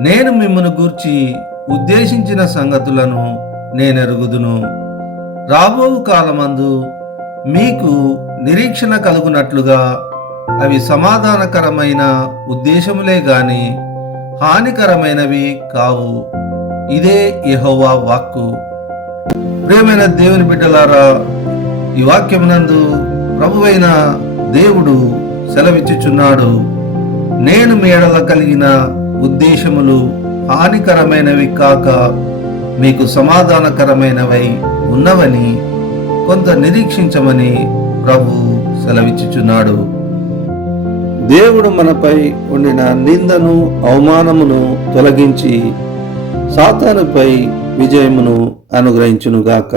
నేను మిమ్మను గూర్చి ఉద్దేశించిన సంగతులను నేనెరుగుదును. రాబోవు కాలమందు మీకు నిరీక్షణ కలుగునట్లుగా అవి సమాధానకరమైన ఉద్దేశములే గాని హానికరమైనవి కావు. ఇదే యెహోవా వాక్కు. ప్రియమైన దేవుని బిడ్డలారా, ఈ వాక్యమునందు ప్రభువైన దేవుడు సెలవిచ్చుచున్నాడు. నేను మీ ఎడల కలిగిన ఉద్దేశములు హానికరమైనవి కాక మీకు సమాధానకరమైనవై ఉన్నవని కొంత నిరీక్షించమని ప్రభు సెలవిచ్చుచున్నాడు. దేవుడు మనపై ఉండిన నిందను అవమానమును తొలగించి సాతానుపై విజయమును అనుగ్రహించునుగాక.